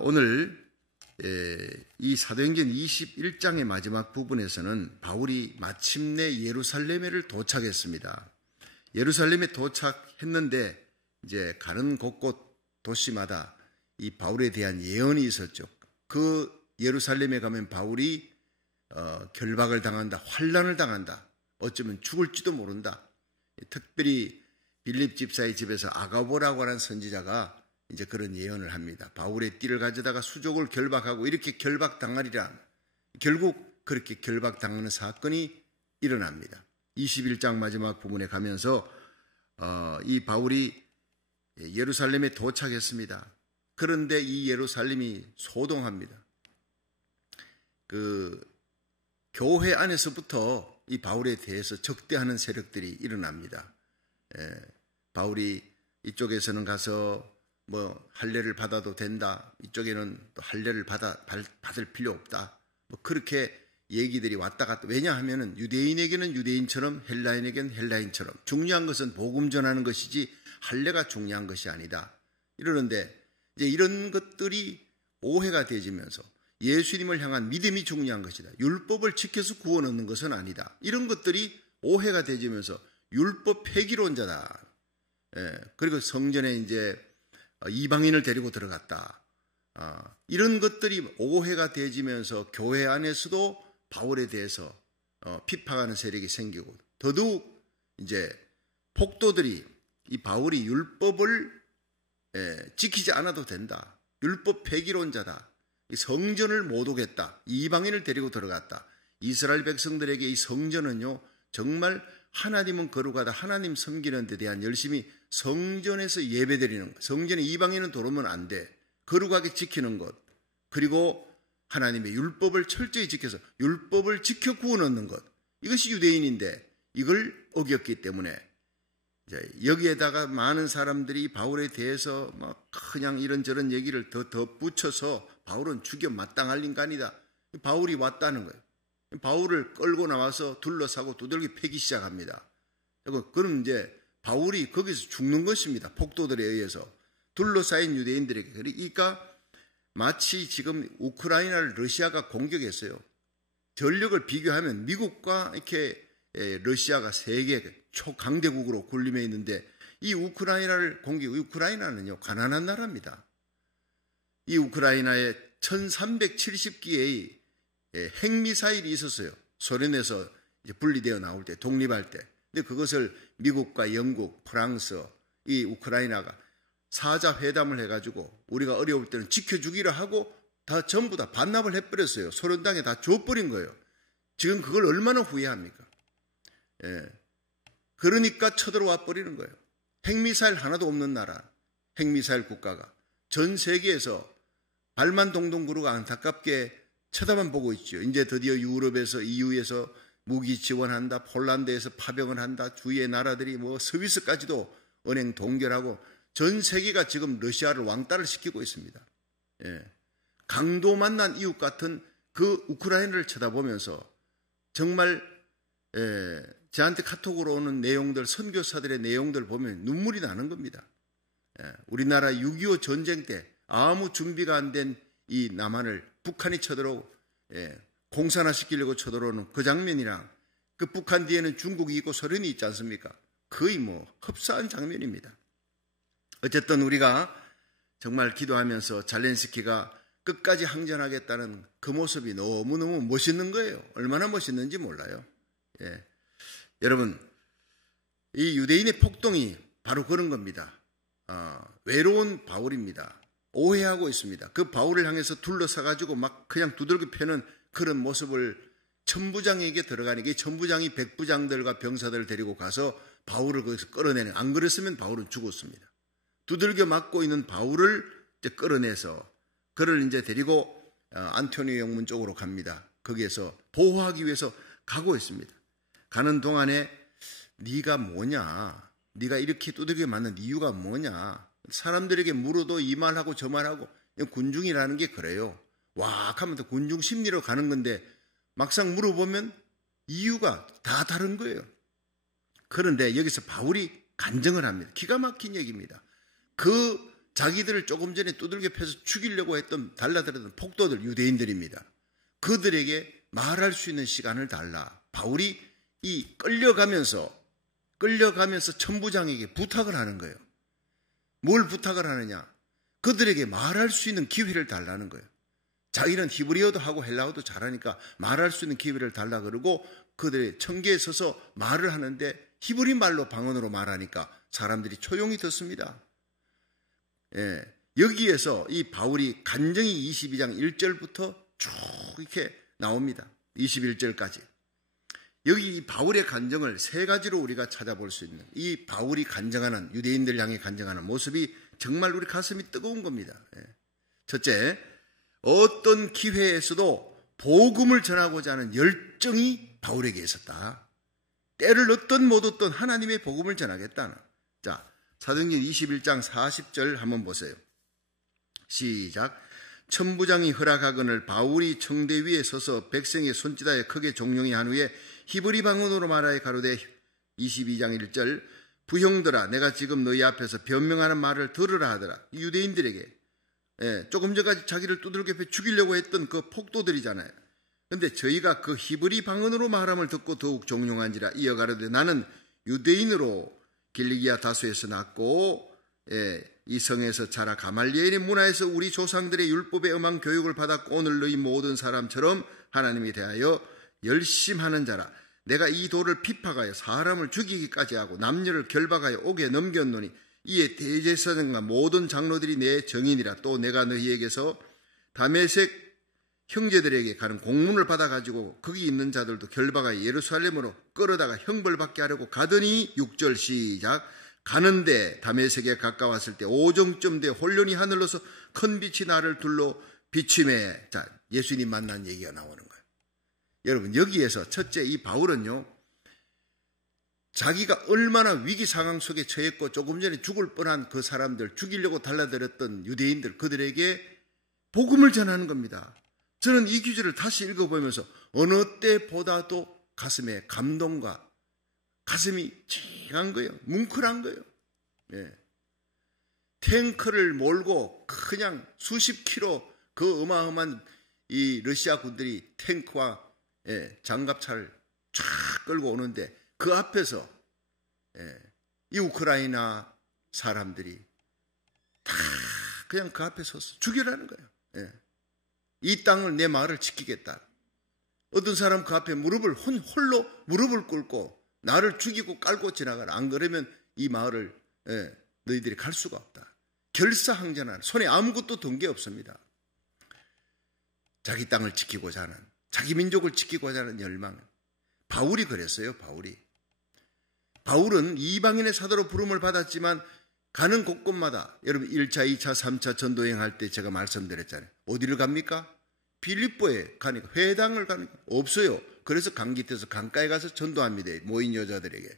오늘 이 사도행전 21장의 마지막 부분에서는 바울이 마침내 예루살렘에를 도착했습니다. 예루살렘에 도착했는데 이제 가는 곳곳 도시마다 이 바울에 대한 예언이 있었죠. 그 예루살렘에 가면 바울이 결박을 당한다, 환난을 당한다, 어쩌면 죽을지도 모른다. 특별히 빌립 집사의 집에서 아가보라고 하는 선지자가 이제 그런 예언을 합니다. 바울의 띠를 가져다가 수족을 결박하고 이렇게 결박당하리라. 결국 그렇게 결박당하는 사건이 일어납니다. 21장 마지막 부분에 가면서 이 바울이 예루살렘에 도착했습니다. 그런데 이 예루살렘이 소동합니다. 그 교회 안에서부터 이 바울에 대해서 적대하는 세력들이 일어납니다. 바울이 이쪽에서는 가서 할례를 받아도 된다, 이쪽에는 또 할례를 받을 필요 없다, 그렇게 얘기들이 왔다 갔다. 왜냐하면은 유대인에게는 유대인처럼 헬라인에게는 헬라인처럼 중요한 것은 복음 전하는 것이지 할례가 중요한 것이 아니다. 이러는데 이제 이런 것들이 오해가 되지면서 예수님을 향한 믿음이 중요한 것이다, 율법을 지켜서 구원 얻는 것은 아니다, 이런 것들이 오해가 되지면서 율법 폐기론자다. 그리고 성전에 이제 이방인을 데리고 들어갔다. 이런 것들이 오해가 되지면서 교회 안에서도 바울에 대해서 비판하는 세력이 생기고, 더더욱 이제 폭도들이 이 바울이 율법을 지키지 않아도 된다, 율법 폐기론자다, 성전을 못 오겠다, 이방인을 데리고 들어갔다. 이스라엘 백성들에게 이 성전은요, 정말 하나님은 거룩하다, 하나님 섬기는 데 대한 열심히 성전에서 예배드리는 것, 성전에 이방인은 들어오면 안 돼, 거룩하게 지키는 것, 그리고 하나님의 율법을 철저히 지켜서 율법을 지켜 구원 얻는 것, 이것이 유대인인데 이걸 어겼기 때문에 여기에다가 많은 사람들이 바울에 대해서 그냥 이런저런 얘기를 더 덧붙여서 바울은 죽여 마땅할 인간이다, 바울이 왔다는 거예요. 바울을 끌고 나와서 둘러싸고 두들겨 패기 시작합니다. 그럼 이제 바울이 거기서 죽는 것입니다. 폭도들에 의해서 둘러싸인 유대인들에게. 그러니까 마치 지금 우크라이나를 러시아가 공격했어요. 전력을 비교하면 미국과 이렇게 러시아가 세계 초강대국으로 군림해 있는데, 이 우크라이나를 우크라이나는요, 가난한 나라입니다. 이 우크라이나에 1370기의 핵미사일이 있었어요. 소련에서 이제 분리되어 나올 때, 독립할 때. 근데 그것을 미국과 영국, 프랑스, 이 우크라이나가 사자회담을 해가지고 우리가 어려울 때는 지켜주기로 하고 전부 다 반납을 해버렸어요. 소련 땅에 다 줘버린 거예요. 지금 그걸 얼마나 후회합니까? 그러니까 쳐들어와 버리는 거예요. 핵미사일 하나도 없는 나라, 핵미사일 국가가 전 세계에서 발만 동동 구르고 안타깝게 쳐다만 보고 있죠. 이제 드디어 유럽에서, EU에서 무기 지원한다, 폴란드에서 파병을 한다, 주위의 나라들이 스위스까지도 은행 동결하고 전 세계가 지금 러시아를 왕따를 시키고 있습니다. 강도 만난 이웃 같은 그 우크라이나를 쳐다보면서 정말 저한테 카톡으로 오는 내용들, 선교사들의 내용들 보면 눈물이 나는 겁니다. 우리나라 6.25 전쟁 때 아무 준비가 안 된 이 남한을 북한이 쳐들어오고 공산화시키려고 쳐들어오는 그 장면이랑, 그 북한 뒤에는 중국이 있고 소련이 있지 않습니까? 거의 흡사한 장면입니다. 어쨌든 우리가 정말 기도하면서 잘렌스키가 끝까지 항전하겠다는 그 모습이 너무너무 멋있는 거예요. 얼마나 멋있는지 몰라요. 여러분, 이 유대인의 폭동이 바로 그런 겁니다. 외로운 바울입니다. 오해하고 있습니다. 그 바울을 향해서 둘러싸가지고 막 그냥 두들겨 패는 그런 모습을 천부장에게 들어가니까 이 천부장이 백부장들과 병사들을 데리고 가서 바울을 거기서 끌어내는, 안 그랬으면 바울은 죽었습니다. 두들겨 맞고 있는 바울을 이제 끌어내서 그를 이제 데리고 안토니오 영문 쪽으로 갑니다. 거기에서 보호하기 위해서 가고 있습니다. 가는 동안에 네가 뭐냐, 네가 이렇게 두들겨 맞는 이유가 뭐냐, 사람들에게 물어도 이 말하고 저 말하고, 군중이라는 게 그래요. 와 하면 또 군중 심리로 가는 건데 막상 물어보면 이유가 다 다른 거예요. 그런데 여기서 바울이 간증을 합니다. 기가 막힌 얘기입니다. 그 자기들을 조금 전에 두들겨 패서 죽이려고 했던 달라들었던 폭도들, 유대인들입니다. 그들에게 말할 수 있는 시간을 달라. 바울이 이 끌려가면서 천부장에게 부탁을 하는 거예요. 뭘 부탁을 하느냐? 그들에게 말할 수 있는 기회를 달라는 거예요. 자기는 히브리어도 하고 헬라어도 잘하니까 말할 수 있는 기회를 달라 그러고 그들의 청계에 서서 말을 하는데 히브리 말로 방언으로 말하니까 사람들이 조용히 듣습니다. 여기에서 이 바울이 간증이 22장 1절부터 쭉 이렇게 나옵니다. 21절까지. 여기 이 바울의 간증을 세 가지로 우리가 찾아볼 수 있는, 이 바울이 간증하는, 유대인들 향해 간증하는 모습이 정말 우리 가슴이 뜨거운 겁니다. 첫째, 어떤 기회에서도 복음을 전하고자 하는 열정이 바울에게 있었다. 때를 얻든 못 얻든 하나님의 복음을 전하겠다는. 자, 사도행전 21장 40절 한번 보세요. 시작. 천부장이 허락하거늘 바울이 청대 위에 서서 백성의 손짓하여 크게 종용이 한 후에 히브리 방언으로 말하여 가로되 22장 1절 부형들아 내가 지금 너희 앞에서 변명하는 말을 들으라 하더라. 유대인들에게 조금 전까지 자기를 두들겨 패 죽이려고 했던 그 폭도들이잖아요. 그런데 저희가 그 히브리 방언으로 말함을 듣고 더욱 종용한지라 이어가로되 나는 유대인으로 길리기아 다소에서 났고 이 성에서 자라 가말리엘의 문화에서 우리 조상들의 율법의 엄한 교육을 받았고 오늘 너희 모든 사람처럼 하나님에 대하여 열심하는 자라. 내가 이 도를 핍박하여 사람을 죽이기까지 하고 남녀를 결박하여 옥에 넘겼노니 이에 대제사장과 모든 장로들이 내 정인이라. 또 내가 너희에게서 다메섹 형제들에게 가는 공문을 받아가지고 거기 있는 자들도 결박하여 예루살렘으로 끌어다가 형벌받게 하려고 가더니 6절 시작. 가는데 다메섹에 가까웠을 때 오정쯤 돼 홀련히 하늘로서 큰 빛이 나를 둘러 비추매. 자, 예수님 만난 얘기가 나오는 거예요. 여러분, 여기에서 첫째 이 바울은요, 자기가 얼마나 위기 상황 속에 처했고 조금 전에 죽을 뻔한 그 사람들, 죽이려고 달라들었던 유대인들, 그들에게 복음을 전하는 겁니다. 저는 이 구절을 다시 읽어보면서 어느 때보다도 가슴에 감동과 가슴이 찡한 거예요. 뭉클한 거예요. 탱크를 몰고 그냥 수십 킬로 그 어마어마한 이 러시아 군들이 탱크와 장갑차를 쫙 끌고 오는데 그 앞에서 이 우크라이나 사람들이 다 그냥 그 앞에 서서 죽이라는 거예요. 이 땅을 내 마을을 지키겠다. 어떤 사람 그 앞에 홀로 무릎을 꿇고 나를 죽이고 깔고 지나가라. 안 그러면 이 마을을 너희들이 갈 수가 없다. 결사항전하는, 손에 아무것도 든 게 없습니다. 자기 땅을 지키고자 하는, 자기 민족을 지키고자 하는 열망. 바울이 그랬어요. 바울은 이방인의 사도로 부름을 받았지만 가는 곳곳마다, 여러분 1차, 2차, 3차 전도여행할 때 제가 말씀드렸잖아요. 어디를 갑니까? 빌립보에 가니까, 회당을 가니까 없어요. 그래서 강깃에서 강가에 가서 전도합니다. 모인 여자들에게.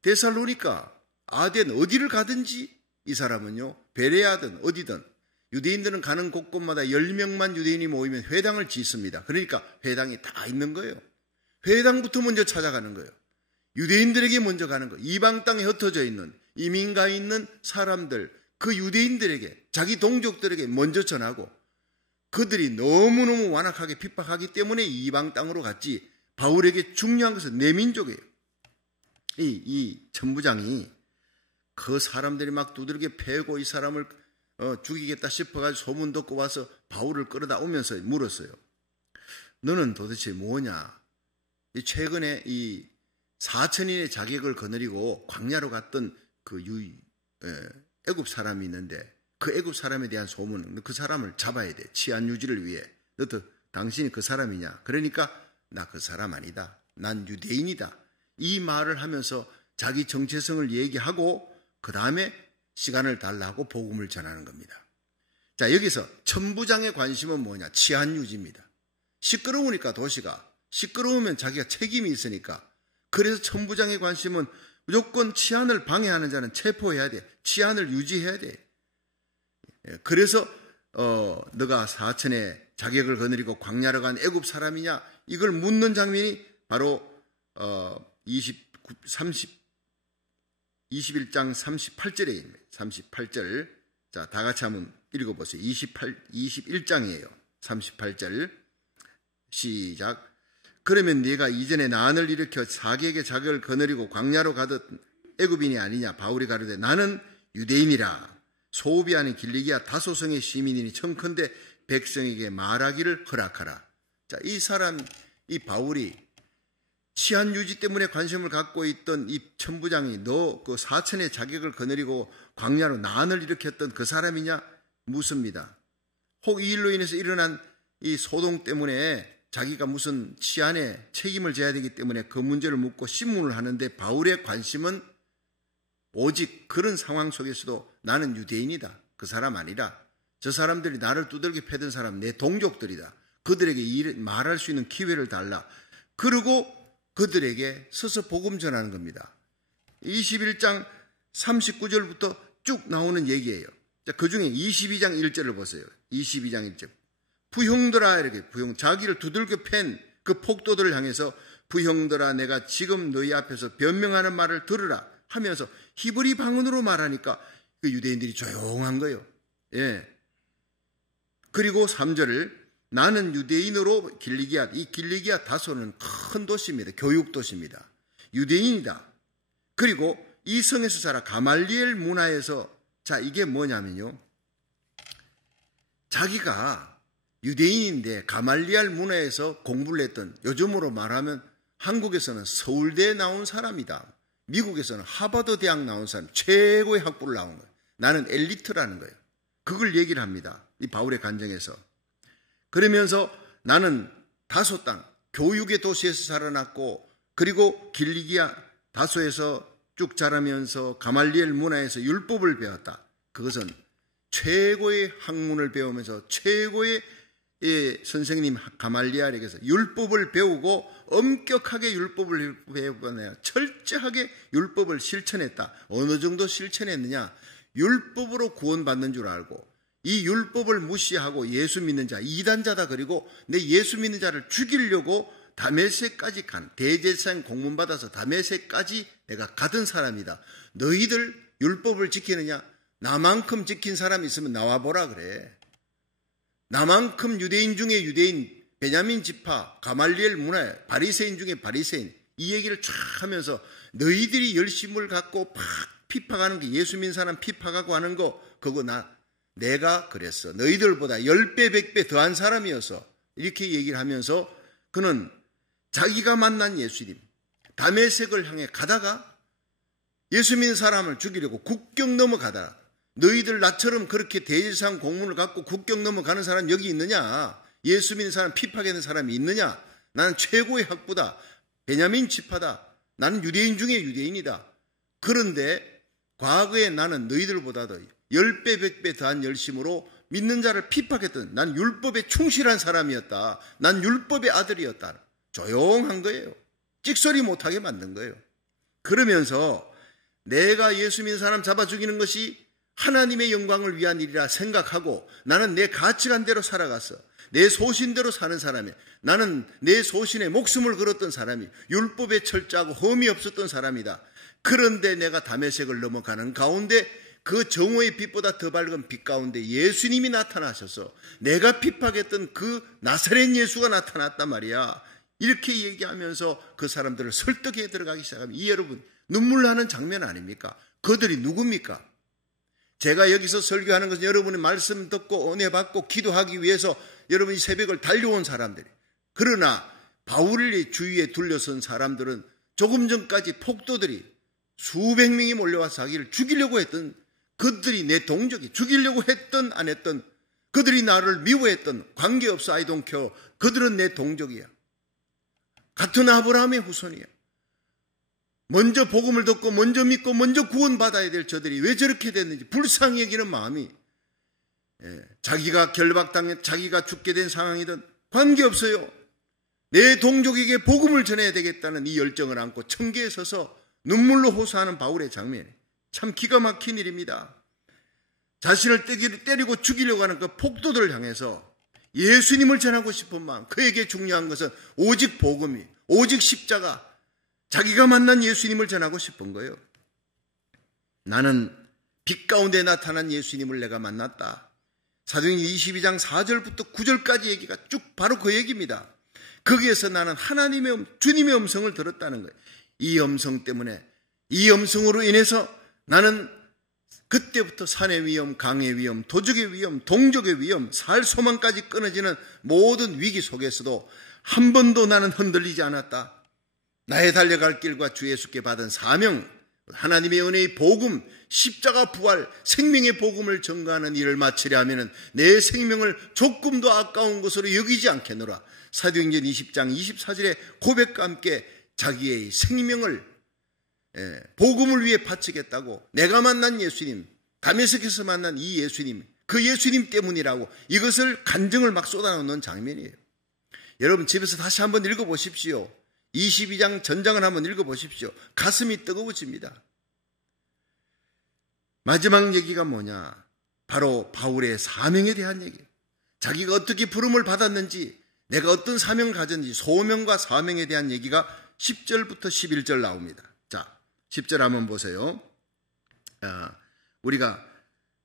데살로니가, 아덴, 어디를 가든지 이 사람은요, 베레아든 어디든 유대인들은 가는 곳곳마다 10명만 유대인이 모이면 회당을 짓습니다. 그러니까 회당이 다 있는 거예요. 회당부터 먼저 찾아가는 거예요. 유대인들에게 먼저 가는 거예요. 이방 땅에 흩어져 있는, 이민가에 있는 사람들, 그 유대인들에게, 자기 동족들에게 먼저 전하고, 그들이 너무너무 완악하게 핍박하기 때문에 이방 땅으로 갔지, 바울에게 중요한 것은 내 민족이에요. 이 천부장이 그 사람들이 막 두들겨 패고 이 사람을 죽이겠다 싶어가지고 소문 듣고 와서 바울을 끌어다 오면서 물었어요. 너는 도대체 뭐냐? 최근에 이 4,000인의 자격을 거느리고 광야로 갔던 그 애굽 사람이 있는데 그 애굽 사람에 대한 소문은 그 사람을 잡아야 돼. 치안 유지를 위해. 너도 당신이 그 사람이냐? 그러니까 나 그 사람 아니다. 난 유대인이다. 이 말을 하면서 자기 정체성을 얘기하고 그 다음에 시간을 달라고 복음을 전하는 겁니다. 자, 여기서 천부장의 관심은 뭐냐? 치안 유지입니다. 시끄러우니까 도시가. 시끄러우면 자기가 책임이 있으니까. 그래서 천부장의 관심은 무조건 치안을 방해하는 자는 체포해야 돼. 치안을 유지해야 돼. 그래서 너가 4천의 자격을 거느리고 광야로 간 애굽 사람이냐? 이걸 묻는 장면이 바로 21장 38절에 있습니다. 38절 자, 다 같이 한번 읽어보세요. 21장이에요. 38절 시작. 그러면 네가 이전에 난을 일으켜 사개에게 자격을 거느리고 광야로 가듯 애굽인이 아니냐. 바울이 가로되 나는 유대인이라. 소비하는 길리기아 다소성의 시민이니 청컨대 백성에게 말하기를 허락하라. 자, 이 사람, 이 바울이 치안 유지 때문에 관심을 갖고 있던 이 천부장이 너 그 사천의 자격을 거느리고 광야로 난을 일으켰던 그 사람이냐? 묻습니다. 혹 이 일로 인해서 일어난 이 소동 때문에 자기가 무슨 치안에 책임을 져야 되기 때문에 그 문제를 묻고 신문을 하는데 바울의 관심은 오직 그런 상황 속에서도 나는 유대인이다. 그 사람 아니라 저 사람들이 나를 두들겨 패던 사람 내 동족들이다. 그들에게 말할 수 있는 기회를 달라. 그리고 그들에게 서서 복음 전하는 겁니다. 21장 39절부터 쭉 나오는 얘기예요. 자, 그 중에 22장 1절을 보세요. 22장 1절. 부형들아, 이렇게 자기를 두들겨 팬 그 폭도들을 향해서 부형들아, 내가 지금 너희 앞에서 변명하는 말을 들으라 하면서 히브리 방언으로 말하니까 그 유대인들이 조용한 거예요. 예. 그리고 3절을 나는 유대인으로 길리기아, 이 길리기아 다소는 큰 도시입니다. 교육 도시입니다. 유대인이다. 그리고 이 성에서 자라 가말리엘 문화에서, 자, 이게 뭐냐면요. 자기가 유대인인데 가말리엘 문화에서 공부를 했던, 요즘으로 말하면 한국에서는 서울대에 나온 사람이다. 미국에서는 하버드 대학 나온 사람, 최고의 학부를 나온 거예요. 나는 엘리트라는 거예요. 그걸 얘기를 합니다. 이 바울의 간증에서. 그러면서 나는 다소 땅, 교육의 도시에서 자라났고, 그리고 길리기아 다소에서 쭉 자라면서 가말리엘 문화에서 율법을 배웠다. 그것은 최고의 학문을 배우면서 최고의 선생님 가말리엘에게서 율법을 배우고 엄격하게 율법을 배우고 철저하게 율법을 실천했다. 어느 정도 실천했느냐? 율법으로 구원받는 줄 알고 이 율법을 무시하고 예수 믿는 자, 이단자다. 그리고 내 예수 믿는 자를 죽이려고 다메섹까지 간, 대제사장 공문 받아서 다메섹까지 내가 가던 사람이다. 너희들 율법을 지키느냐? 나만큼 지킨 사람이 있으면 나와보라 그래. 나만큼 유대인 중에 유대인, 베냐민 지파, 가말리엘 문화, 바리새인 중에 바리새인, 이 얘기를 쫙 하면서 너희들이 열심을 갖고 팍 핍박하는 게, 예수 믿는 사람 핍박하고 하는 거, 그거 내가 그랬어. 너희들보다 10배, 100배 더한 사람이어서. 이렇게 얘기를 하면서 그는 자기가 만난 예수님, 다메섹을 향해 가다가 예수 믿는 사람을 죽이려고 국경 넘어가다가, 너희들 나처럼 그렇게 대제사장 공문을 갖고 국경 넘어가는 사람 여기 있느냐? 예수 믿는 사람 핍박하는 사람이 있느냐? 나는 최고의 학부다. 베냐민 지파다. 나는 유대인 중에 유대인이다. 그런데 과거에 나는 너희들보다도 10배, 100배 더한 열심으로 믿는 자를 핍박했던, 난 율법에 충실한 사람이었다. 난 율법의 아들이었다. 조용한 거예요. 찍소리 못하게 만든 거예요. 그러면서 내가 예수 믿는 사람 잡아 죽이는 것이 하나님의 영광을 위한 일이라 생각하고 나는 내 가치관대로 살아갔어. 내 소신대로 사는 사람이야. 나는 내 소신에 목숨을 걸었던 사람이, 율법에 철저하고 험이 없었던 사람이다. 그런데 내가 다메섹을 넘어가는 가운데 그 정오의 빛보다 더 밝은 빛 가운데 예수님이 나타나셔서 내가 핍박했던 그 나사렛 예수가 나타났단 말이야. 이렇게 얘기하면서 그 사람들을 설득해 들어가기 시작하면, 이 여러분 눈물 나는 장면 아닙니까? 그들이 누굽니까? 제가 여기서 설교하는 것은 여러분의 말씀 듣고 은혜 받고 기도하기 위해서 여러분이 새벽을 달려온 사람들이. 그러나 바울의 주위에 둘러선 사람들은 조금 전까지 폭도들이 수백 명이 몰려와서 자기를 죽이려고 했던, 그들이 내 동족이, 죽이려고 했던 안 했던, 그들이 나를 미워했던, 관계없어 I don't care. 그들은 내 동족이야. 같은 아브라함의 후손이야. 먼저 복음을 듣고 먼저 믿고 먼저 구원받아야 될 저들이 왜 저렇게 됐는지 불쌍히 여기는 마음이, 자기가 결박당해 자기가 죽게 된 상황이든 관계없어요. 내 동족에게 복음을 전해야 되겠다는 이 열정을 안고 청계에 서서 눈물로 호소하는 바울의 장면이 참 기가 막힌 일입니다. 자신을 때리고 죽이려고 하는 그 폭도들을 향해서 예수님을 전하고 싶은 마음, 그에게 중요한 것은 오직 복음이, 오직 십자가, 자기가 만난 예수님을 전하고 싶은 거예요. 나는 빛 가운데 나타난 예수님을 내가 만났다. 사도행전 22장 4절부터 9절까지 얘기가 쭉 바로 그 얘기입니다. 거기에서 나는 하나님의 주님의 음성을 들었다는 거예요. 이 음성 때문에, 이 음성으로 인해서 나는 그때부터 산의 위험, 강의 위험, 도적의 위험, 동족의 위험, 살 소망까지 끊어지는 모든 위기 속에서도 한 번도 나는 흔들리지 않았다. 나의 달려갈 길과 주 예수께 받은 사명, 하나님의 은혜의 복음, 십자가 부활, 생명의 복음을 전가하는 일을 마치려 하면 내 생명을 조금도 아까운 것으로 여기지 않겠노라. 사도행전 20장 24절의 고백과 함께 자기의 생명을 복음을 위해 바치겠다고, 내가 만난 예수님, 다메섹에서 만난 이 예수님, 그 예수님 때문이라고 이것을 간증을 막 쏟아놓는 장면이에요. 여러분 집에서 다시 한번 읽어보십시오. 22장 전장을 한번 읽어보십시오. 가슴이 뜨거워집니다. 마지막 얘기가 뭐냐? 바로 바울의 사명에 대한 얘기예요. 자기가 어떻게 부름을 받았는지, 내가 어떤 사명을 가졌는지, 소명과 사명에 대한 얘기가 10절부터 11절 나옵니다. 자, 10절 한번 보세요. 우리가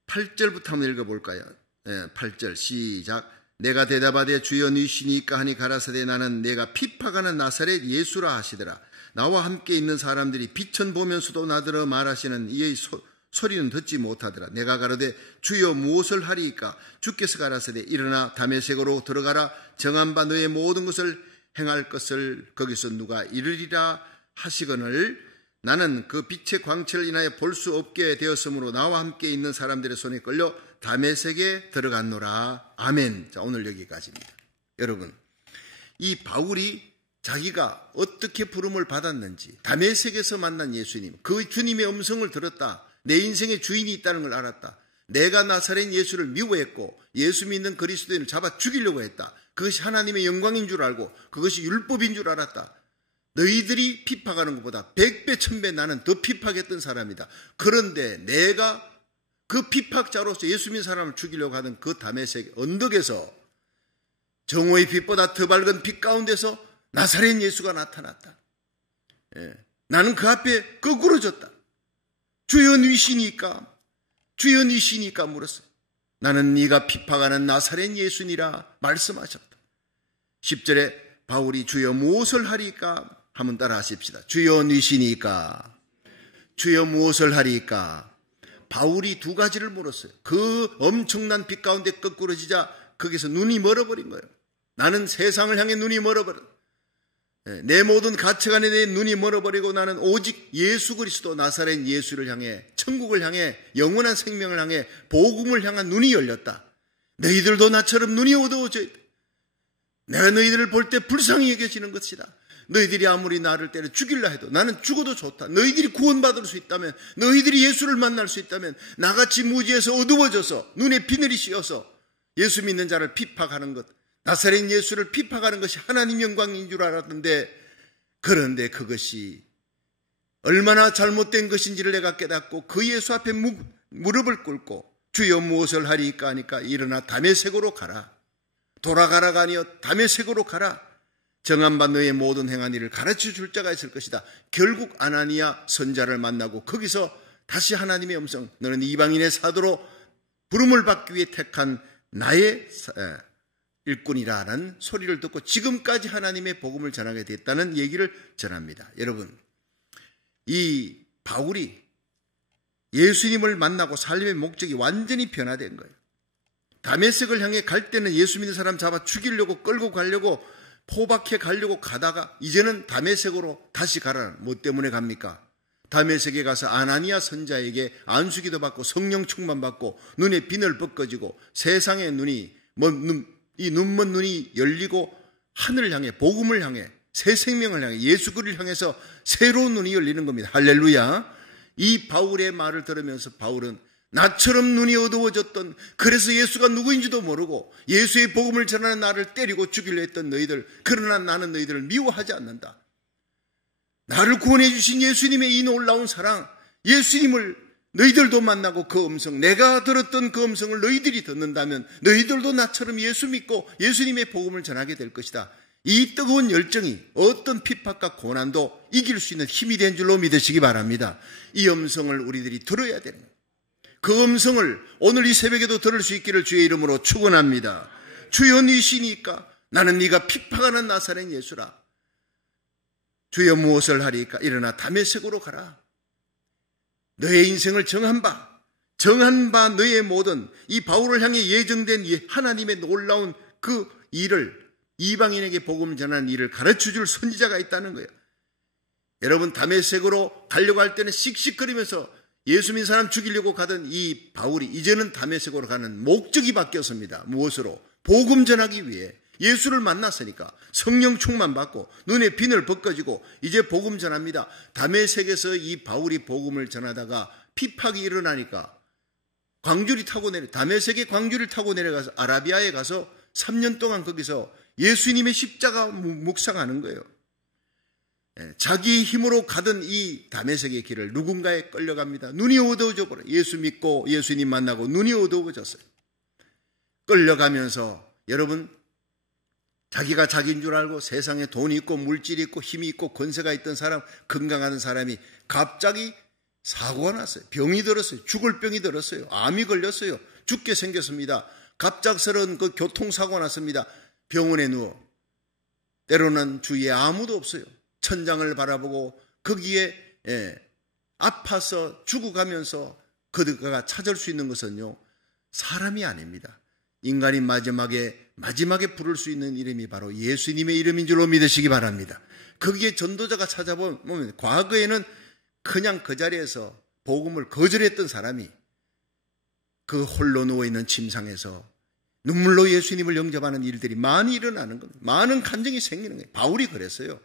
8절부터 한번 읽어볼까요? 8절 시작. 내가 대답하되 주여 니시니까 하니 가라사대 나는 내가 핍박하는 나사렛 예수라 하시더라. 나와 함께 있는 사람들이 비천 보면서도 나더러 말하시는 이의 소리는 듣지 못하더라. 내가 가로되 주여 무엇을 하리이까? 주께서 가라사대 일어나 다메섹으로 들어가라. 정한 바 너의 모든 것을 행할 것을 거기서 누가 이르리라 하시거늘 나는 그 빛의 광채를 인하여 볼 수 없게 되었으므로 나와 함께 있는 사람들의 손에 끌려 다메섹에 들어갔노라. 아멘. 자, 오늘 여기까지입니다. 여러분, 이 바울이 자기가 어떻게 부름을 받았는지, 다메섹에서 만난 예수님, 그 주님의 음성을 들었다. 내 인생의 주인이 있다는 걸 알았다. 내가 나사렛 예수를 미워했고 예수 믿는 그리스도인을 잡아 죽이려고 했다. 그것이 하나님의 영광인 줄 알고 그것이 율법인 줄 알았다. 너희들이 핍박하는 것보다 100배 1000배 나는 더 핍박했던 사람이다. 그런데 내가 그 핍박자로서 예수 믿는 사람을 죽이려고 하던 그 다메섹 언덕에서 정오의 빛보다 더 밝은 빛 가운데서 나사렛 예수가 나타났다. 나는 그 앞에 거꾸러졌다. 주여 니시니까, 주여 니시니까 물었어요. 나는 네가 핍박하는 나사렛 예수니라 말씀하셨다. 10절에 바울이 주여 무엇을 하리까 한번 따라 하십시다. 주여 니시니까, 주여 무엇을 하리까. 바울이 두 가지를 물었어요. 그 엄청난 빛 가운데 거꾸러지자 거기서 눈이 멀어버린 거예요. 나는 세상을 향해 눈이 멀어버렸다. 내 모든 가치관에 대해 눈이 멀어버리고 나는 오직 예수 그리스도 나사렛 예수를 향해, 천국을 향해, 영원한 생명을 향해, 복음을 향한 눈이 열렸다. 너희들도 나처럼 눈이 어두워져 있다. 내가 너희들을 볼 때 불쌍히 여겨지는 것이다. 너희들이 아무리 나를 때려 죽일라 해도 나는 죽어도 좋다. 너희들이 구원받을 수 있다면, 너희들이 예수를 만날 수 있다면 나같이 무지에서 어두워져서 눈에 비늘이 씌어서 예수 믿는 자를 핍박하는 것, 나사렛 예수를 핍박하는 것이 하나님 영광인 줄 알았는데, 그런데 그것이 얼마나 잘못된 것인지를 내가 깨닫고 그 예수 앞에 무릎을 꿇고 주여 무엇을 하리까 하니까 일어나 다메섹으로 가라. 돌아가라가 아니여 다메섹으로 가라. 정한 바 너의 모든 행한 일을 가르쳐 줄 자가 있을 것이다. 결국 아나니아 선자를 만나고 거기서 다시 하나님의 음성, 너는 이방인의 사도로 부름을 받기 위해 택한 나의 일꾼이라는 소리를 듣고 지금까지 하나님의 복음을 전하게 됐다는 얘기를 전합니다. 여러분, 이 바울이 예수님을 만나고 삶의 목적이 완전히 변화된 거예요. 다메섹을 향해 갈 때는 예수 믿는 사람 잡아 죽이려고 끌고 가려고 포박해 가려고 가다가 이제는 다메섹으로 다시 가라는, 뭐 때문에 갑니까? 다메섹에 가서 아나니아 선자에게 안수기도 받고 성령 충만 받고 눈에 비늘 벗겨지고 세상의 눈이 이 눈먼 눈이 열리고 하늘을 향해, 복음을 향해, 새 생명을 향해, 예수 그리스도를 향해서 새로운 눈이 열리는 겁니다. 할렐루야. 이 바울의 말을 들으면서 바울은 나처럼 눈이 어두워졌던, 그래서 예수가 누구인지도 모르고 예수의 복음을 전하는 나를 때리고 죽이려 했던 너희들, 그러나 나는 너희들을 미워하지 않는다. 나를 구원해 주신 예수님의 이 놀라운 사랑, 예수님을 너희들도 만나고 그 음성, 내가 들었던 그 음성을 너희들이 듣는다면 너희들도 나처럼 예수 믿고 예수님의 복음을 전하게 될 것이다. 이 뜨거운 열정이 어떤 핍박과 고난도 이길 수 있는 힘이 된 줄로 믿으시기 바랍니다. 이 음성을 우리들이 들어야 되는 거예요. 그 음성을 오늘 이 새벽에도 들을 수 있기를 주의 이름으로 축원합니다. 주여 니시니까 나는 네가 핍박하는 나사렛 예수라. 주여 무엇을 하리까? 일어나 다메섹으로 가라. 너의 인생을 정한 바 너의 모든 이 바울을 향해 예정된 하나님의 놀라운 그 일을, 이방인에게 복음 전하는 일을 가르쳐줄 선지자가 있다는 거예요. 여러분, 다메섹으로 가려고 할 때는 씩씩거리면서 예수 믿는 사람 죽이려고 가던 이 바울이 이제는 다메섹으로 가는 목적이 바뀌었습니다. 무엇으로? 복음 전하기 위해. 예수를 만났으니까 성령 충만 받고 눈에 비늘 벗겨지고 이제 복음 전합니다. 다메섹에서 이 바울이 복음을 전하다가 핍박이 일어나니까 다메섹의 광주를 타고 내려가서 아라비아에 가서 3년 동안 거기서 예수님의 십자가 묵상하는 거예요. 자기 힘으로 가던 이 다메섹의 길을 누군가에 끌려갑니다. 눈이 어두워져 버려. 예수 믿고 예수님 만나고 눈이 어두워졌어요. 끌려가면서 여러분, 자기가 자기인 줄 알고 세상에 돈이 있고 물질이 있고 힘이 있고 권세가 있던 사람, 건강한 사람이 갑자기 사고가 났어요. 병이 들었어요. 죽을 병이 들었어요. 암이 걸렸어요. 죽게 생겼습니다. 갑작스러운 그 교통사고가 났습니다. 병원에 누워. 때로는 주위에 아무도 없어요. 천장을 바라보고 거기에 아파서 죽어가면서 그가 찾을 수 있는 것은요, 사람이 아닙니다. 인간이 마지막에 부를 수 있는 이름이 바로 예수님의 이름인 줄로 믿으시기 바랍니다. 거기에 전도자가 찾아보면 과거에는 그냥 그 자리에서 복음을 거절했던 사람이 그 홀로 누워있는 침상에서 눈물로 예수님을 영접하는 일들이 많이 일어나는 겁니다. 많은 감정이 생기는 거예요. 바울이 그랬어요.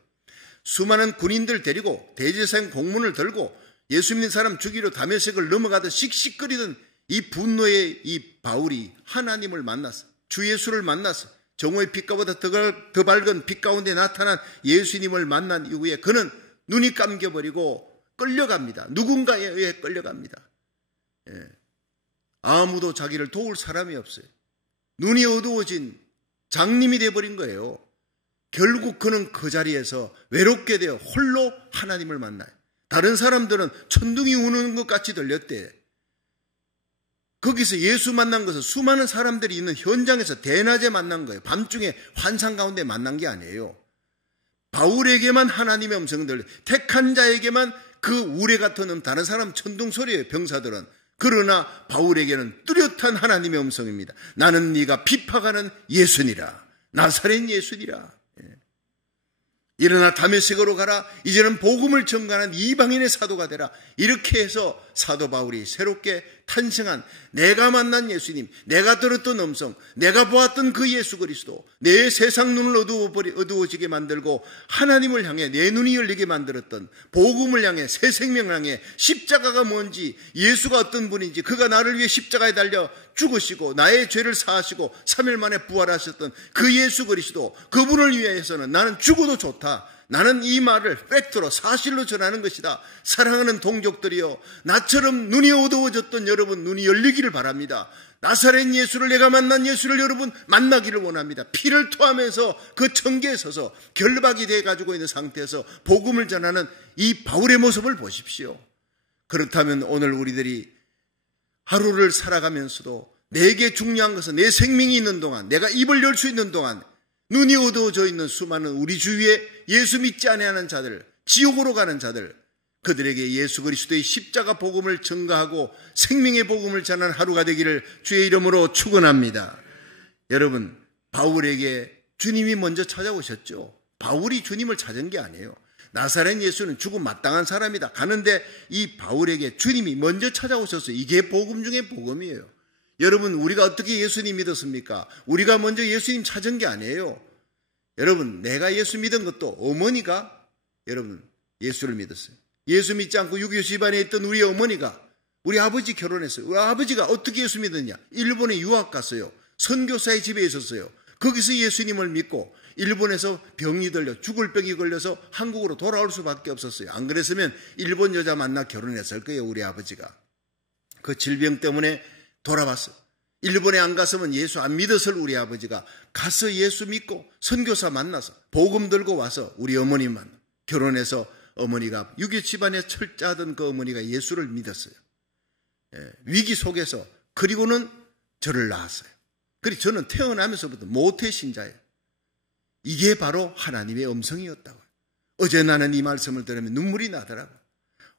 수많은 군인들 데리고 대제사장 공문을 들고 예수 믿는 사람 죽이러 다메섹을 넘어가듯 씩씩거리던 이 분노의 이 바울이 하나님을 만났어. 주 예수를 만났어. 정오의 빛가보다 더 밝은 빛 가운데 나타난 예수님을 만난 이후에 그는 눈이 감겨버리고 끌려갑니다. 누군가에 의해 끌려갑니다. 아무도 자기를 도울 사람이 없어요. 눈이 어두워진 장님이 되어버린 거예요. 결국 그는 그 자리에서 외롭게 되어 홀로 하나님을 만나요. 다른 사람들은 천둥이 우는 것 같이 들렸대요. 거기서 예수 만난 것은 수많은 사람들이 있는 현장에서 대낮에 만난 거예요. 밤중에 환상 가운데 만난 게 아니에요. 바울에게만 하나님의 음성을 들려요. 택한 자에게만 그 우레 같은 다른 사람 천둥 소리예요. 병사들은. 그러나 바울에게는 뚜렷한 하나님의 음성입니다. 나는 네가 핍박하는 예수니라. 나사렛 예수니라. 일어나 다메섹으로 가라. 이제는 복음을 전가하는 이방인의 사도가 되라. 이렇게 해서 사도 바울이 새롭게 탄생한 내가 만난 예수님, 내가 들었던 음성, 내가 보았던 그 예수 그리스도, 내 세상 눈을 어두워지게 만들고 하나님을 향해 내 눈이 열리게 만들었던 복음을 향해 새 생명을 향해 십자가가 뭔지, 예수가 어떤 분인지, 그가 나를 위해 십자가에 달려 죽으시고 나의 죄를 사하시고 3일 만에 부활하셨던 그 예수 그리스도, 그분을 위해서는 나는 죽어도 좋다. 나는 이 말을 팩트로 사실로 전하는 것이다. 사랑하는 동족들이여, 나처럼 눈이 어두워졌던 여러분 눈이 열리기를 바랍니다. 나사렛 예수를, 내가 만난 예수를 여러분 만나기를 원합니다. 피를 토하면서 그 청계에 서서 결박이 되어 가지고 있는 상태에서 복음을 전하는 이 바울의 모습을 보십시오. 그렇다면 오늘 우리들이 하루를 살아가면서도 내게 중요한 것은 내 생명이 있는 동안, 내가 입을 열 수 있는 동안 눈이 어두워져 있는 수많은 우리 주위에 예수 믿지 아니하는 자들, 지옥으로 가는 자들, 그들에게 예수 그리스도의 십자가 복음을 전가하고 생명의 복음을 전하는 하루가 되기를 주의 이름으로 축원합니다. 여러분, 바울에게 주님이 먼저 찾아오셨죠. 바울이 주님을 찾은 게 아니에요. 나사렛 예수는 죽음 마땅한 사람이다. 가는데 이 바울에게 주님이 먼저 찾아오셨어요. 이게 복음 중에 복음이에요. 여러분, 우리가 어떻게 예수님 믿었습니까? 우리가 먼저 예수님 찾은 게 아니에요. 여러분, 내가 예수 믿은 것도 어머니가 여러분 예수를 믿었어요. 예수 믿지 않고 유교 집안에 있던 우리 어머니가 우리 아버지 결혼했어요. 우리 아버지가 어떻게 예수 믿었냐? 일본에 유학 갔어요. 선교사의 집에 있었어요. 거기서 예수님을 믿고 일본에서 병이 들려 죽을 병이 걸려서 한국으로 돌아올 수밖에 없었어요. 안 그랬으면 일본 여자 만나 결혼했을 거예요. 우리 아버지가. 그 질병 때문에 돌아왔어요. 일본에 안 갔으면 예수 안 믿었을 우리 아버지가 가서 예수 믿고 선교사 만나서 복음 들고 와서 우리 어머니 만나 결혼해서 어머니가 유교 집안에 철저하던 그 어머니가 예수를 믿었어요. 위기 속에서 그리고는 저를 낳았어요. 그리고 저는 태어나면서부터 모태신자예요. 이게 바로 하나님의 음성이었다고요. 어제 나는 이 말씀을 들으면 눈물이 나더라고요.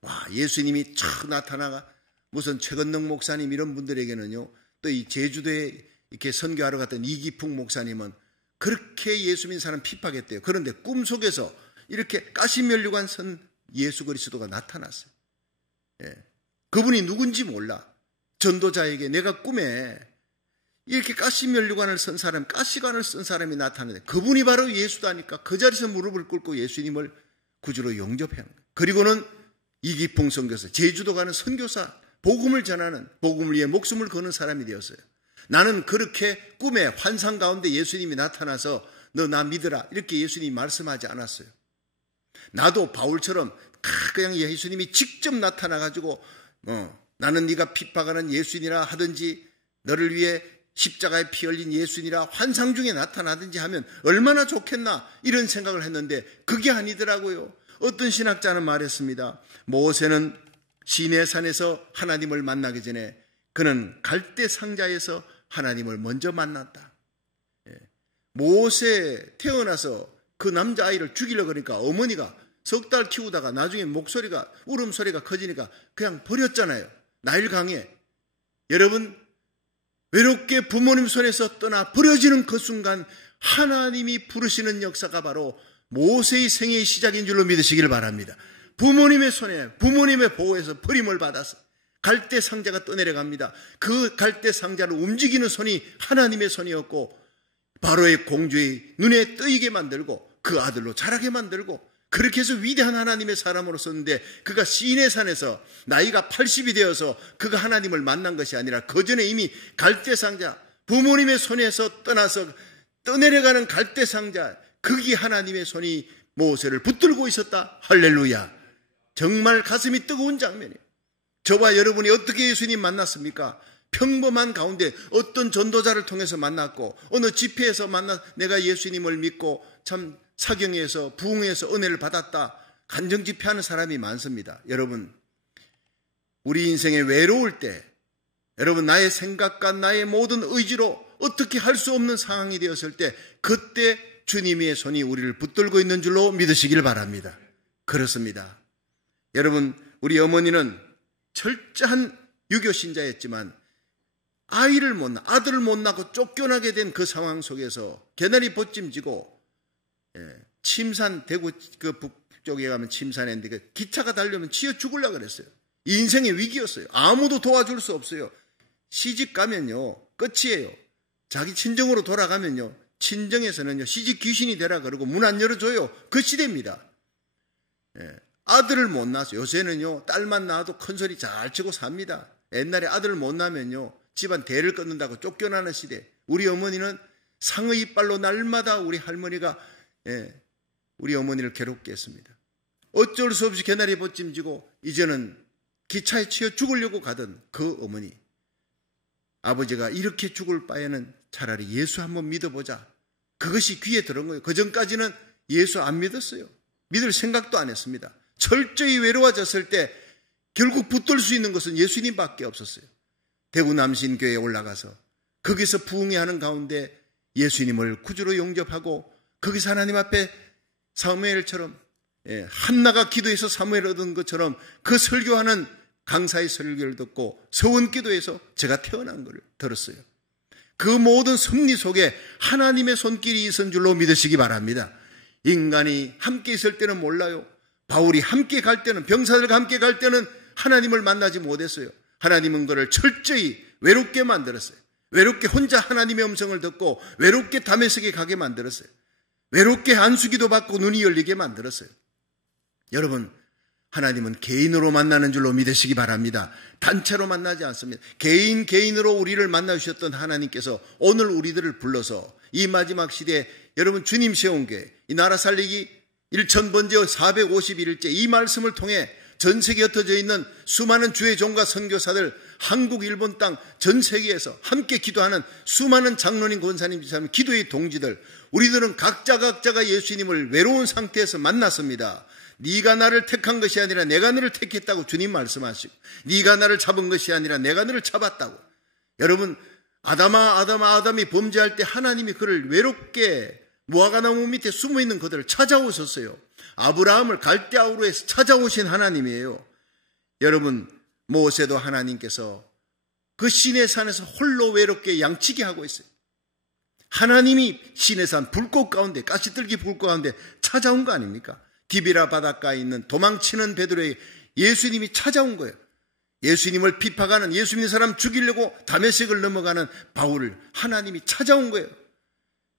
와, 예수님이 촥 나타나가 무슨 최건능 목사님 이런 분들에게는요, 또 이 제주도에 이렇게 선교하러 갔던 이기풍 목사님은 그렇게 예수 믿는 사람 핍박했대요. 그런데 꿈속에서 이렇게 가시면류관 선 예수 그리스도가 나타났어요. 그분이 누군지 몰라. 전도자에게 내가 꿈에 이렇게 가시면류관을 쓴 사람, 가시관을 쓴 사람이 나타나는데 그분이 바로 예수다니까 그 자리에서 무릎을 꿇고 예수님을 구주로 영접해야 합니다. 그리고는 이기풍 선교사, 제주도 가는 선교사, 복음을 전하는, 복음을 위해 목숨을 거는 사람이 되었어요. 나는 그렇게 꿈에 환상 가운데 예수님이 나타나서 너 나 믿으라 이렇게 예수님이 말씀하지 않았어요. 나도 바울처럼 그냥 예수님이 직접 나타나가지고 나는 네가 핍박하는 예수니라 하든지 너를 위해 십자가에 피 흘린 예수니라 환상 중에 나타나든지 하면 얼마나 좋겠나 이런 생각을 했는데 그게 아니더라고요. 어떤 신학자는 말했습니다. 모세는 시내산에서 하나님을 만나기 전에 그는 갈대 상자에서 하나님을 먼저 만났다. 모세 태어나서 그 남자아이를 죽이려고 그러니까 어머니가 석 달 키우다가 나중에 목소리가 울음소리가 커지니까 그냥 버렸잖아요. 나일강에. 여러분 외롭게 부모님 손에서 떠나 버려지는 그 순간 하나님이 부르시는 역사가 바로 모세의 생애의 시작인 줄로 믿으시길 바랍니다. 부모님의 손에 부모님의 보호에서 버림을 받아서 갈대 상자가 떠내려갑니다. 그 갈대 상자를 움직이는 손이 하나님의 손이었고 바로의 공주의 눈에 뜨이게 만들고 그 아들로 자라게 만들고 그렇게 해서 위대한 하나님의 사람으로 썼는데 그가 시내산에서 나이가 80이 되어서 그가 하나님을 만난 것이 아니라 그 전에 이미 갈대 상자 부모님의 손에서 떠나서 떠내려가는 갈대 상자 거기 하나님의 손이 모세를 붙들고 있었다. 할렐루야. 정말 가슴이 뜨거운 장면이에요. 저와 여러분이 어떻게 예수님 만났습니까? 평범한 가운데 어떤 전도자를 통해서 만났고 어느 집회에서 내가 예수님을 믿고 참 사경에서 부흥에서 은혜를 받았다. 간증 집회하는 사람이 많습니다. 여러분 우리 인생에 외로울 때 여러분 나의 생각과 나의 모든 의지로 어떻게 할 수 없는 상황이 되었을 때 그때 주님의 손이 우리를 붙들고 있는 줄로 믿으시길 바랍니다. 그렇습니다. 여러분 우리 어머니는 철저한 유교 신자였지만 아들을 못 낳고 쫓겨나게 된 그 상황 속에서 개나리 벗짐지고 침산 대구 그 북쪽에 가면 침산인데 그 기차가 달려면 치여 죽으려고 그랬어요. 인생의 위기였어요. 아무도 도와줄 수 없어요. 시집 가면요 끝이에요. 자기 친정으로 돌아가면요 친정에서는요 시집 귀신이 되라 그러고 문 안 열어줘요. 그 시대입니다. 아들을 못 낳았어요. 요새는요 딸만 낳아도 큰 소리 잘 치고 삽니다. 옛날에 아들을 못 낳으면요 집안 대를 끊는다고 쫓겨나는 시대. 우리 어머니는 상의 이빨로 날마다 우리 할머니가 우리 어머니를 괴롭게 했습니다. 어쩔 수 없이 개나리 벗짐지고 이제는 기차에 치여 죽으려고 가던 그 어머니. 아버지가 이렇게 죽을 바에는 차라리 예수 한번 믿어보자. 그것이 귀에 들어온 거예요. 그전까지는 예수 안 믿었어요. 믿을 생각도 안 했습니다. 철저히 외로워졌을 때 결국 붙들 수 있는 것은 예수님밖에 없었어요. 대구 남신교회에 올라가서 거기서 부흥회 하는 가운데 예수님을 구주로 영접하고 거기서 하나님 앞에 사무엘처럼 한나가 기도해서 사무엘을 얻은 것처럼 그 설교하는 강사의 설교를 듣고 서원기도에서 제가 태어난 걸 들었어요. 그 모든 섭리 속에 하나님의 손길이 있은 줄로 믿으시기 바랍니다. 인간이 함께 있을 때는 몰라요. 바울이 함께 갈 때는 병사들과 함께 갈 때는 하나님을 만나지 못했어요. 하나님은 그를 철저히 외롭게 만들었어요. 외롭게 혼자 하나님의 음성을 듣고 외롭게 다메섹에 가게 만들었어요. 외롭게 안수기도 받고 눈이 열리게 만들었어요. 여러분 하나님은 개인으로 만나는 줄로 믿으시기 바랍니다. 단체로 만나지 않습니다. 개인으로 우리를 만나주셨던 하나님께서 오늘 우리들을 불러서 이 마지막 시대에 여러분 주님 세운 교회 이 나라 살리기 1000번째 451일째 이 말씀을 통해 전 세계에 흩어져 있는 수많은 주의 종과 선교사들 한국 일본 땅 전 세계에서 함께 기도하는 수많은 장로님 권사님 지사님 기도의 동지들 우리들은 각자가 예수님을 외로운 상태에서 만났습니다. 네가 나를 택한 것이 아니라 내가 너를 택했다고 주님 말씀하시고, 네가 나를 잡은 것이 아니라 내가 너를 잡았다고. 여러분, 아담이 범죄할 때 하나님이 그를 외롭게 무화과나무 밑에 숨어있는 그들을 찾아오셨어요. 아브라함을 갈대아우르에서 찾아오신 하나님이에요. 여러분, 모세도 하나님께서 그 시내산에서 홀로 외롭게 양치게 하고 있어요. 하나님이 시내산 불꽃 가운데, 가시들기 불꽃 가운데 찾아온 거 아닙니까? 디비라 바닷가에 있는 도망치는 베드로에게 예수님이 찾아온 거예요. 예수님을 비판하는, 예수 믿는 사람 죽이려고 다메섹을 넘어가는 바울을 하나님이 찾아온 거예요.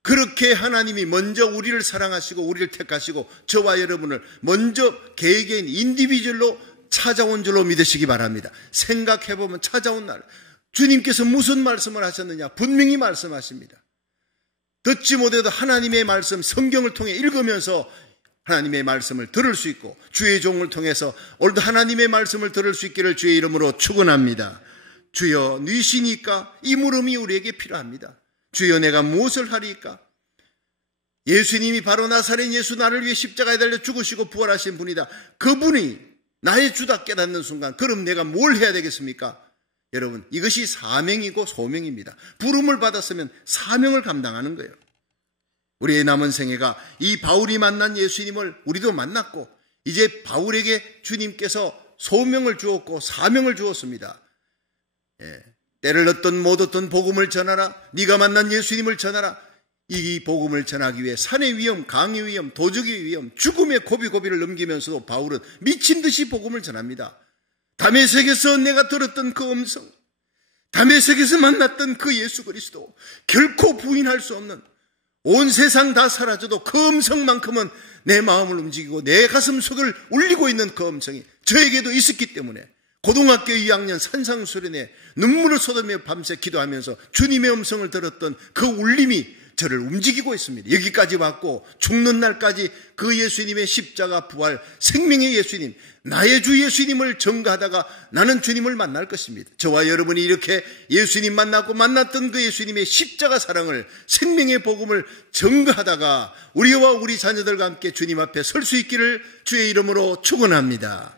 그렇게 하나님이 먼저 우리를 사랑하시고 우리를 택하시고 저와 여러분을 먼저 개개인 인디비주얼로 찾아온 줄로 믿으시기 바랍니다. 생각해보면 찾아온 날, 주님께서 무슨 말씀을 하셨느냐? 분명히 말씀하십니다. 듣지 못해도 하나님의 말씀, 성경을 통해 읽으면서 하나님의 말씀을 들을 수 있고, 주의 종을 통해서 오늘도 하나님의 말씀을 들을 수 있기를 주의 이름으로 축원합니다. 주여, 누이시니까 이 물음이 우리에게 필요합니다. 주여, 내가 무엇을 하리까? 예수님이 바로 나사렛 예수, 나를 위해 십자가에 달려 죽으시고 부활하신 분이다. 그분이 나의 주다 깨닫는 순간, 그럼 내가 뭘 해야 되겠습니까? 여러분, 이것이 사명이고 소명입니다. 부름을 받았으면 사명을 감당하는 거예요. 우리의 남은 생애가 이 바울이 만난 예수님을 우리도 만났고, 이제 바울에게 주님께서 소명을 주었고 사명을 주었습니다. 때를 얻든 못 얻든 복음을 전하라. 네가 만난 예수님을 전하라. 이 복음을 전하기 위해 산의 위험, 강의 위험, 도적의 위험, 죽음의 고비고비를 넘기면서도 바울은 미친 듯이 복음을 전합니다. 다메섹에서 내가 들었던 그 음성, 다메섹에서 만났던 그 예수 그리스도, 결코 부인할 수 없는, 온 세상 다 사라져도 그 음성만큼은 내 마음을 움직이고 내 가슴속을 울리고 있는 그 음성이 저에게도 있었기 때문에 고등학교 2학년 산상수련회 눈물을 쏟으며 밤새 기도하면서 주님의 음성을 들었던 그 울림이 저를 움직이고 있습니다. 여기까지 왔고 죽는 날까지 그 예수님의 십자가 부활 생명의 예수님, 나의 주 예수님을 전가하다가 나는 주님을 만날 것입니다. 저와 여러분이 이렇게 예수님 만났고 만났던 그 예수님의 십자가 사랑을, 생명의 복음을 전가하다가 우리와 우리 자녀들과 함께 주님 앞에 설 수 있기를 주의 이름으로 축원합니다.